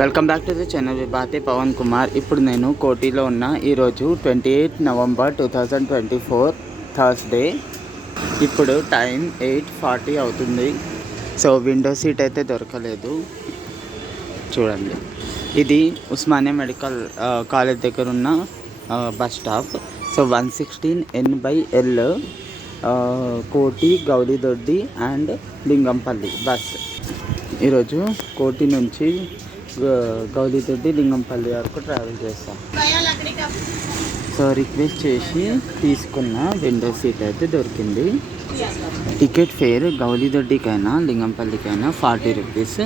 Welcome back to the channel Baate Pavan Kumar. ఇప్పుడు నేను కోటిలో ఉన్న. ఈరోజు 28 నవంబర్ 2024 థర్స్డే. ఇప్పుడు టైం 8:40 అవుతుంది. సో విండో సీట్ అయితే దొరకలేదు. చూడండి, ఇది ఉస్మానియా మెడికల్ కాలేజ్ దగ్గర ఉన్న బస్ స్టాప్. సో 116 N/L కోటి, గౌలిదొడ్డి అండ్ లింగంపల్లి బస్. ఈరోజు కోటి నుంచి గౌలిదొడ్డి, లింగంపల్లి వరకు ట్రావెల్ చేస్తాం. సో రిక్వెస్ట్ చేసి తీసుకున్న విండో సీట్ అయితే దొరికింది. టికెట్ ఫేర్ గౌలిదొడ్డికైనా లింగంపల్లికైనా 40 రూపీస్.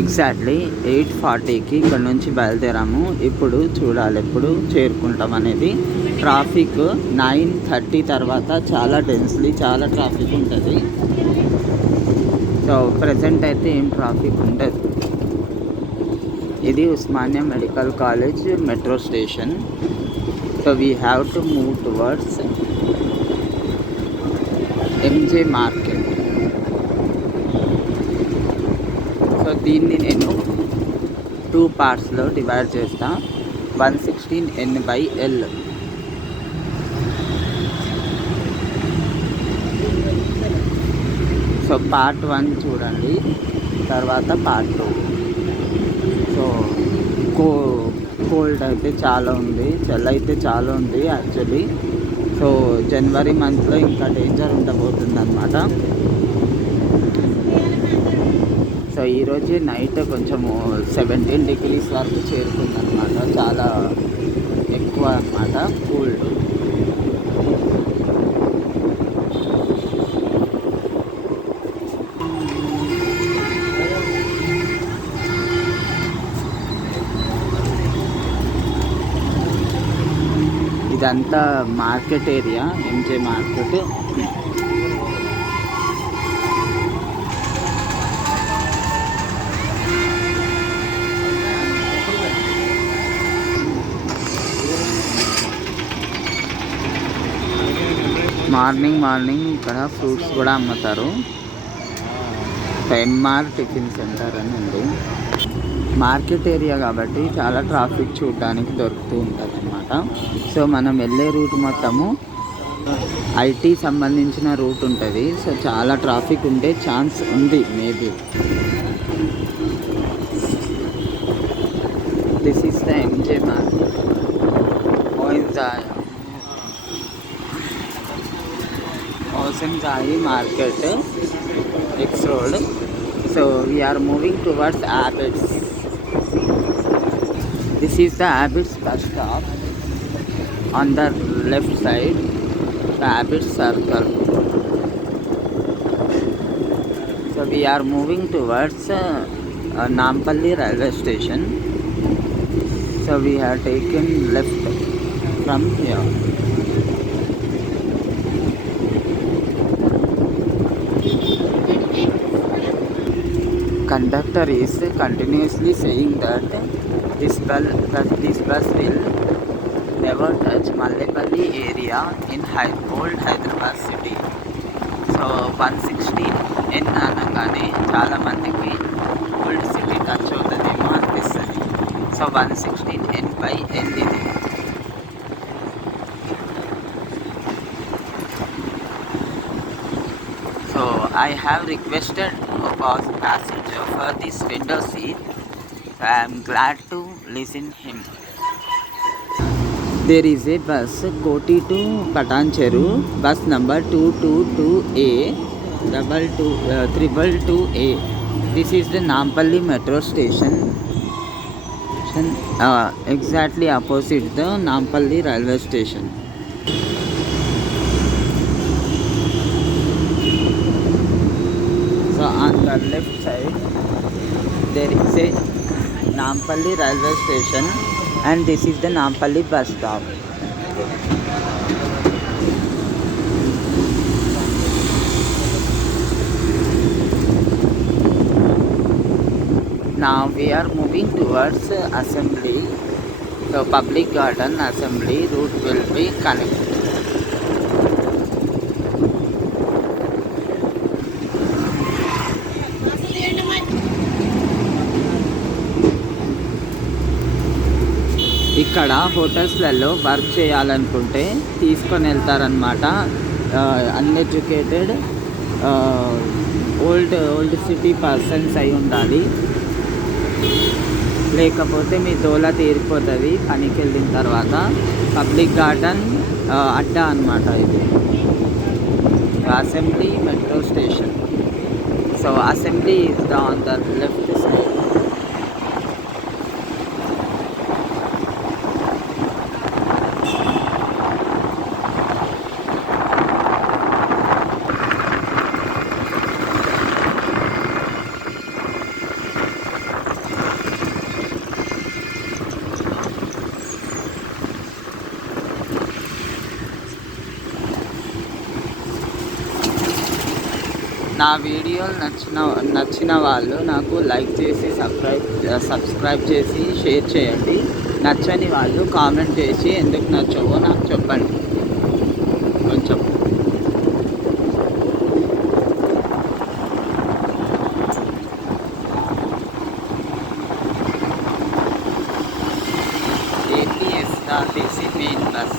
ఎగ్జాక్ట్లీ 8:40కి ఇక్కడ నుంచి బయలుదేరాము. ఇప్పుడు చూడాలి ఎప్పుడు చేరుకుంటాం అనేది. ట్రాఫిక్ 9:30 తర్వాత చాలా చాలా ట్రాఫిక్ ఉంటుంది. సో ప్రజెంట్ అయితే ఏం ట్రాఫిక్ ఉండదు. ఇది Osmania medical college metro station. So we have to move towards MJ market. So దీన్ని నేను 2 పార్ట్స్లో డివైడ్ చేస్తా. 116 N/L. సో పార్ట్ 1 చూడండి, తర్వాత పార్ట్ 2. సో కోల్డ్ అయితే చాలా ఉంది, చలి అయితే చాలా ఉంది యాక్చువల్లీ. సో జనవరి మంత్లో ఇంకా డేంజర్ ఉండబోతుంది అనమాట. సో ఈరోజు నైట్ కొంచెము 17 degrees వరకు చేరుకుందనమాట. చాలా ఎక్కువ అనమాట కోల్డ్. ఇదంతా market area, MJ market. Morning ఇక్కడ ఫ్రూట్స్ కూడా అమ్ముతారు. ఎంఆర్ టిఫిన్ సెంటర్ అని ఉంది. మార్కెట్ ఏరియా కాబట్టి చాలా ట్రాఫిక్ చూడడానికి దొరుకుతూ ఉంటుంది అన్నమాట. సో మనం వెళ్ళే రూట్ మొత్తము ఐటీ సంబంధించిన రూట్ ఉంటుంది. సో చాలా ట్రాఫిక్ ఉండే ఛాన్స్ ఉంది maybe. This is the MJ market. ఓసెన్జాయి market, X road. So we're moving towards Abbots. This is the Abbots bus stop. On the left side, the Abbots circle. So we are moving towards Nampalli railway station. So we have taken left from here. Conductor is continuously saying that this bus will never touch Mallepalli area in old Hyderabad city. So 116 N అనగానే చాలా మందికి old city touch అవుతుందేమో అనిపిస్తుంది. సో 116 N/L ఇది. So I have requested a passenger for this window seat. So I am glad to listen him. There is a bus Koti to Patancheru, bus number 222A 222A. This is the Nampalli metro station. Exactly opposite the Nampalli railway station. So on the left side there is a Nampalli railway station and this is the Nampalli bus stop. Now we are moving towards Assembly. So Public Garden Assembly route will be connected. ఇక్కడ హోటల్స్లలో వర్క్ చేయాలనుకుంటే తీసుకొని వెళ్తారనమాట. Uneducated old city persons అయి ఉండాలి, లేకపోతే మీ దోల తీరిపోతుంది పనికి వెళ్ళిన తర్వాత. పబ్లిక్ గార్డెన్ అడ్డా అనమాట ఇది, assembly metro station. So assembly is on the left side. నా వీడియోలు నచ్చిన వాళ్ళు నాకు లైక్ చేసి సబ్స్క్రైబ్ చేసి షేర్ చేయండి. నచ్చని వాళ్ళు కామెంట్ చేసి ఎందుకు నచ్చవో నాకు చెప్పండి కొంచెం. APSRTC main bus.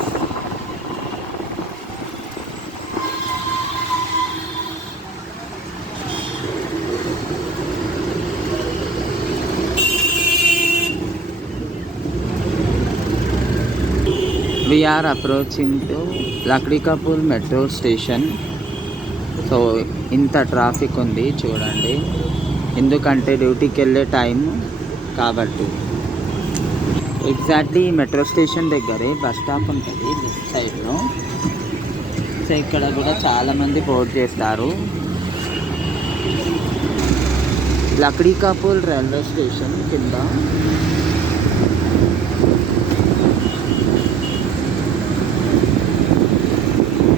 We are approaching to Lakdikapul metro station. So ఇంత ట్రాఫిక్ ఉంది చూడండి, ఎందుకంటే డ్యూటీకి వెళ్ళే టైం కాబట్టి. ఎగ్జాక్ట్లీ మెట్రో స్టేషన్ దగ్గరే బస్ స్టాప్ ఉంటుంది లెఫ్ట్ సైడ్లో. సో ఇక్కడ కూడా చాలామంది బోర్డ్ చేస్తారు. లక్డీకాపూల్ రైల్వే స్టేషన్ కింద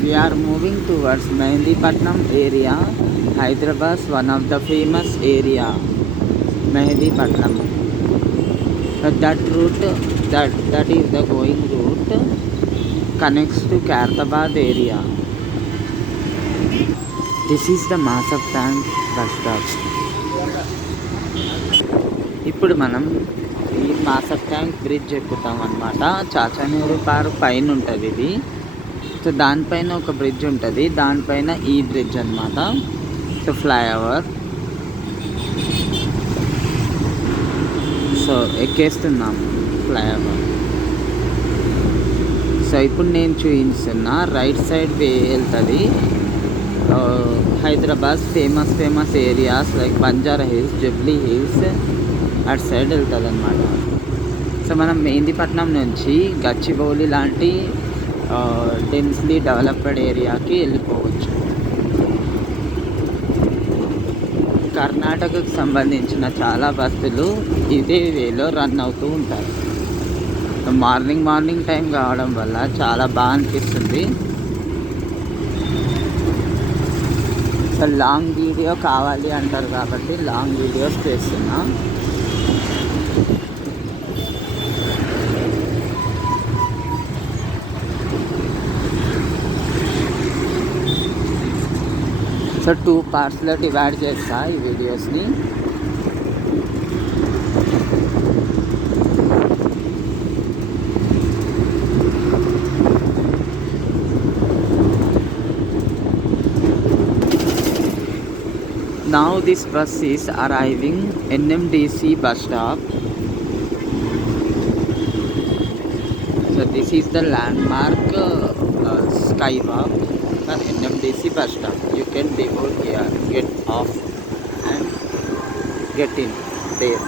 we are moving towards Mehendipatnam area, Hyderabad, one of the famous area, Mehendipatnam. That route, that is the going route, connects to Khartabad area. This is the Masab Tank bus stop. ఇప్పుడు మనం ఈ Masab tank bridge ఎక్కుతాం అన్నమాట. చాచనూరు పార్క్ పైన ఉంటుంది ఇది. సో దానిపైన ఒక బ్రిడ్జ్ ఉంటుంది, దానిపైన ఈ బ్రిడ్జ్ అనమాట. So flyover. సో ఎక్కేస్తున్నాం ఫ్లైఓవర్. సో ఇప్పుడు నేను చూపిస్తున్నా రైట్ సైడ్ వే వెళ్తుంది. Hyderabad famous areas like Banjara Hills, Jubilee Hills అటు సైడ్ వెళ్తుంది అనమాట. సో మనం మెహందీపట్నం నుంచి గచ్చిబౌలి లాంటి డెన్స్లీ డెవలప్డ్ ఏరియాకి వెళ్ళిపోవచ్చు. కర్ణాటకకు సంబంధించిన చాలా బస్సులు ఇదే వేలో రన్ అవుతూ ఉంటాయి. మార్నింగ్ టైం కావడం వల్ల చాలా బాగా అనిపిస్తుంది. సో లాంగ్ వీడియో కావాలి అంటారు కాబట్టి లాంగ్ వీడియోస్ చేస్తున్నా. సో 2 పార్ట్స్లో డివైడ్ చేస్తా ఈ వీడియోస్ని. Now this bus is arriving NMDC bus stop. So this is the landmark skywalk for NMDC bus stop. You can deboard here, get off and get in there.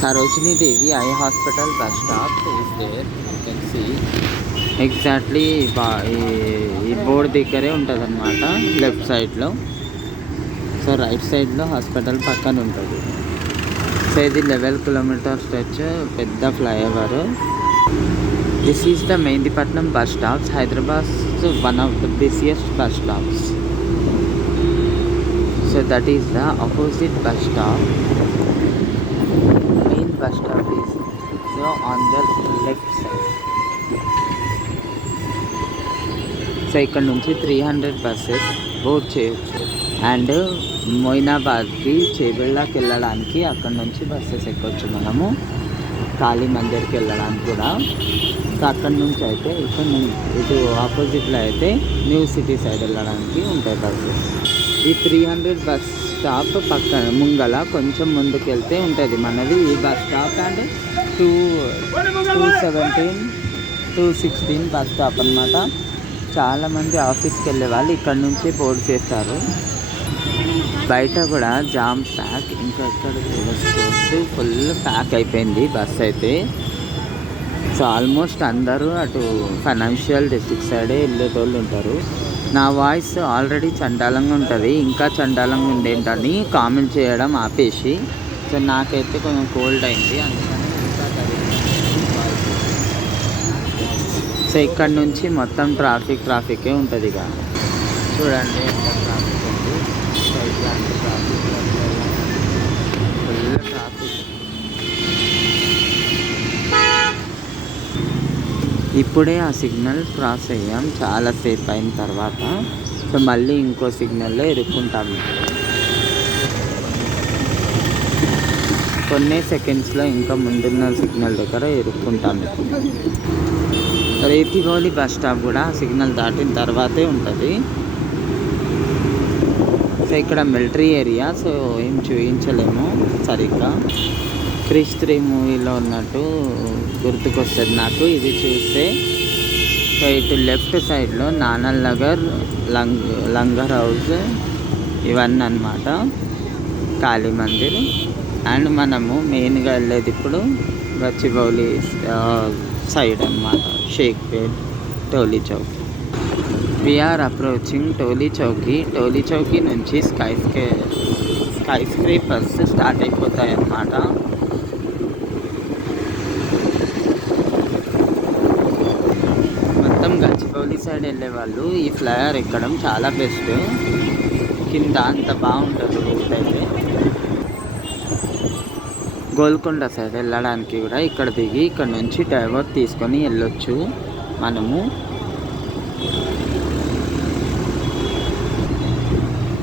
Sarojini Devi Eye Hospital bus stop is there. You can see exactly ఈ బోర్డు దగ్గరే ఉంటుంది అన్నమాట లెఫ్ట్ సైడ్లో. So right సైడ్లో హాస్పిటల్ పక్కన ఉంటుంది. సో ఇది 11 kilometre stretch, పెద్ద flyover. This is the Mehdipatnam bus stops, Hyderabad one of the busiest bus stops. So that is the opposite bus stop. Main bus stop is on the left side. So ఇక్కడ నుంచి 300 buses board చేయొచ్చు. అండ్ మొయినాబాద్కి చేబెళ్ళకి వెళ్ళడానికి అక్కడ నుంచి బస్సెస్ ఎక్కొచ్చు మనము. కాళీ మందిర్కి వెళ్ళడానికి కూడా. సో అక్కడ నుంచి అయితే ఇక్కడ ఇటు ఆపోజిట్లో అయితే న్యూ సిటీ సైడ్ వెళ్ళడానికి ఉంటాయి బస్సెస్. ఈ 300 బస్ స్టాప్ పక్కన ముంగల కొంచెం ముందుకు వెళ్తే ఉంటుంది మనది ఈ bus stop. And 217 216 bus stop అనమాట. చాలామంది ఆఫీస్కి వెళ్ళే వాళ్ళు ఇక్కడ నుంచే బోర్డు చేస్తారు. బయట కూడా జామ్ ప్యాక్, ఇంకా ఎక్కడ స్టోర్స్ ఫుల్ ప్యాక్ అయిపోయింది బస్ అయితే. సో ఆల్మోస్ట్ అందరూ అటు ఫైనాన్షియల్ డిస్ట్రిక్ట్ సైడే వెళ్ళేటోళ్ళు ఉంటారు. నా వాయిస్ ఆల్రెడీ చండాలంగా ఉంటుంది, ఇంకా చండాలంగా ఉండేంటని కామెంట్ చేయడం ఆపేసి. సో నాకైతే కొంచెం కోల్డ్ అయింది, అందుకని ఇంకా వాయిస్. సో ఇక్కడ నుంచి మొత్తం ట్రాఫికే ఉంటుంది. ఇక చూడండి ఎంత ట్రాఫిక్ ఉంది. సో ఇట్లాంటి ట్రాఫిక్ ఫుల్ ట్రాఫిక్. ఇప్పుడే ఆ సిగ్నల్ క్రాస్ అయ్యాం చాలాసేపు అయిన తర్వాత. సో మళ్ళీ ఇంకో సిగ్నల్లో ఇరుక్కుంటాం. కొన్ని సెకండ్స్లో ఇంకా ముందున్న సిగ్నల్ దగ్గర ఇరుక్కుంటాం. రేతిగోలి బస్ స్టాప్ కూడా సిగ్నల్ దాటిన తర్వాతే ఉంటుంది. సో ఇక్కడ మిలిటరీ ఏరియా, సో ఏం చూపించలేము సరిగ్గా. క్రిష్ 3 మూవీలో ఉన్నట్టు గుర్తుకొస్తుంది నాకు ఇది చూస్తే. సో ఇటు లెఫ్ట్ సైడ్లో నానల్ నగర్, లంగర్ హౌస్ ఇవన్నీ అన్నమాట, కాళీ మందిర్. అండ్ మనము మెయిన్గా వెళ్ళేది ఇప్పుడు గచ్చిబౌలి సైడ్ అన్నమాట, షేక్పేట్, టోలీ చౌక్. We're approaching Toli Chowki. టోలీ చౌకీ నుంచి స్కై స్క్రేపర్స్ స్టార్ట్ అయిపోతాయి అన్నమాట. మొత్తం గచ్చిబౌలి సైడ్ వెళ్ళే వాళ్ళు ఈ ఫ్లైఓవర్ ఎక్కడం చాలా బెస్ట్. కింద అంత బాగుంటుంది రూట్ అయితే. గోల్కొండ సైడ్ వెళ్ళడానికి కూడా ఇక్కడ దిగి ఇక్కడ నుంచి డైవర్ తీసుకొని వెళ్ళొచ్చు మనము.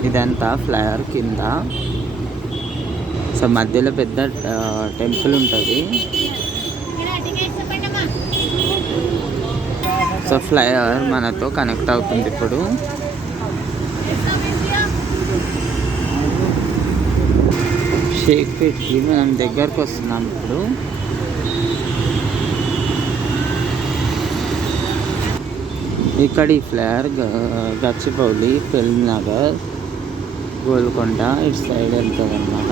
ఇదంతా ఫ్లైఓవర్ కింద. సో మధ్యలో పెద్ద టెంపుల్ ఉంటుంది. సో ఫ్లైఓవర్ మనతో కనెక్ట్ అవుతుంది ఇప్పుడు. షేక్పేట్కి మనం దగ్గరకు వస్తున్నాం ఇప్పుడు. ఇక్కడ ఈ ఫ్లైఓవర్ గచ్చిబౌలి, ఫిల్మ్ నగర్, గోల్కొండ ఇటు సైడ్ వెళ్తుంది అన్నమాట.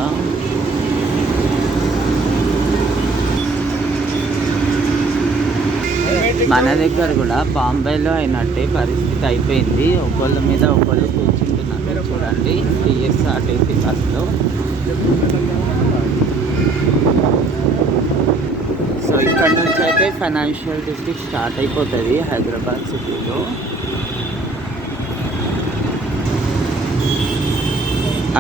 మన దగ్గర కూడా బాంబేలో అయినట్టే పరిస్థితి అయిపోయింది. ఒకళ్ళ మీద ఒకళ్ళు కూర్చుంటున్నారు చూడండి టీఎస్ఆర్టీసీ బస్లో. సో ఇక్కడ నుంచి అయితే ఫైనాన్షియల్ డిస్ట్రిక్ట్ స్టార్ట్ అయిపోతుంది హైదరాబాద్ సిటీలో.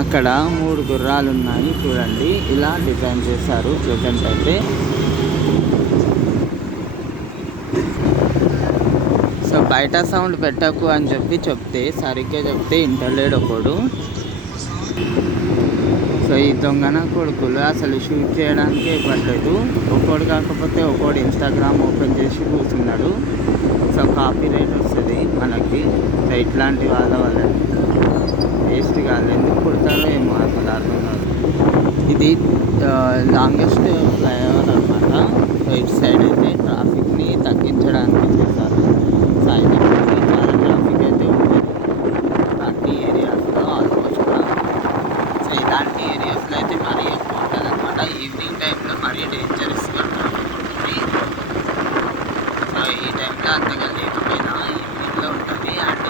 అక్కడ 3 గుర్రాలు ఉన్నాయి చూడండి, ఇలా డిజైన్ చేశారు ప్రజెంట్ అయితే. సో బయట సౌండ్ పెట్టకు అని చెప్తే సరిగ్గా చెప్తే ఇంటర్లేడు ఒకడు. సో ఈ దొంగన కొడుకులు అసలు షూట్ చేయడానికే ఇవ్వట్లేదు. ఒకడు కాకపోతే ఒకడు ఇన్స్టాగ్రామ్ ఓపెన్ చేసి కూర్చున్నాడు. సో కాపీ రైట్ వస్తుంది మనకి. సో ఇట్లాంటి వాళ్ళ వేస్ట్ కాదు, ఎందుకు కుడతారో ఏమో అసలు అర్థం కాదు. ఇది లాంగెస్ట్ ఫ్లైఓవర్ అనమాట. సో ఇటు సైడ్ అయితే ట్రాఫిక్ని తగ్గించడానికి చేశారు. సాయంత్రం చాలా ట్రాఫిక్ అయితే ఉంటుంది ఇలాంటి ఏరియాస్లో ఆల్మోస్ట్. సో ఇలాంటి ఏరియాస్లో అయితే మరీ ఎక్కువ ఉంటుంది అనమాట. ఈవినింగ్ టైంలో మరీ డేంజరస్గా ట్రాఫిక్ ఉంటుంది. సో ఈ టైంలో అంతగా లేకపోయినా ఈవినింగ్లో ఉంటుంది. అండ్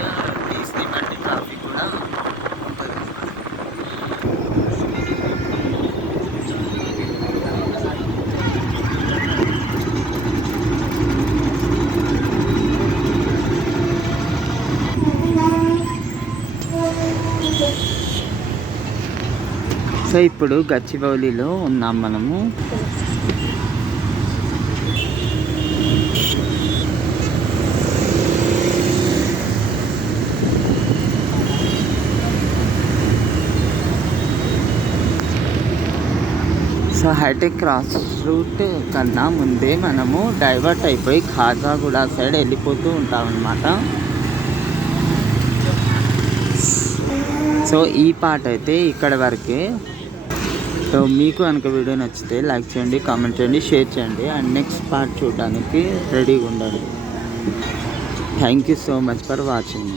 డేస్ని బట్టి ట్రాఫిక్ కూడా ఉంటుంది. సో ఇప్పుడు గచ్చిబౌలిలో ఉన్నాం మనము. సో హైటెక్ క్రాస్ రూట్ కన్నా ముందే మనము డైవర్ట్ అయిపోయి ఖాజాగూడ సైడ్ వెళ్ళిపోతూ ఉంటాం అన్నమాట. సో ఈ పార్ట్ అయితే ఇక్కడ వరకే. సో మీకు కనుక వీడియో నచ్చితే లైక్ చేయండి, కామెంట్ చేయండి, షేర్ చేయండి అండ్ నెక్స్ట్ పార్ట్ చూడడానికి రెడీగా ఉండండి. Thank you so much for watching.